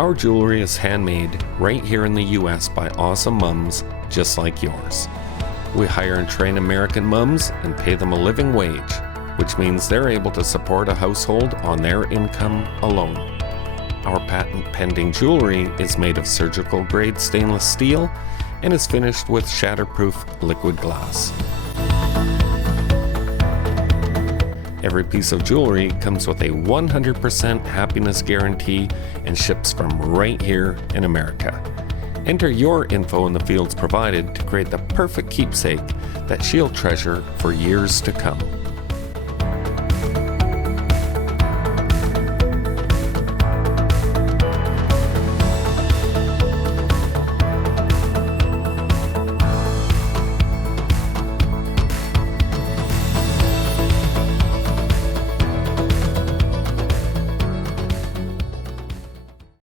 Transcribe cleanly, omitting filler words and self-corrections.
Our jewelry is handmade right here in the US by awesome mums just like yours. We hire and train American mums and pay them a living wage, which means they're able to support a household on their income alone. Our patent-pending jewelry is made of surgical-grade stainless steel and is finished with shatterproof liquid glass. Every piece of jewelry comes with a 100% happiness guarantee and ships from right here in America. Enter your info in the fields provided to create the perfect keepsake that she'll treasure for years to come.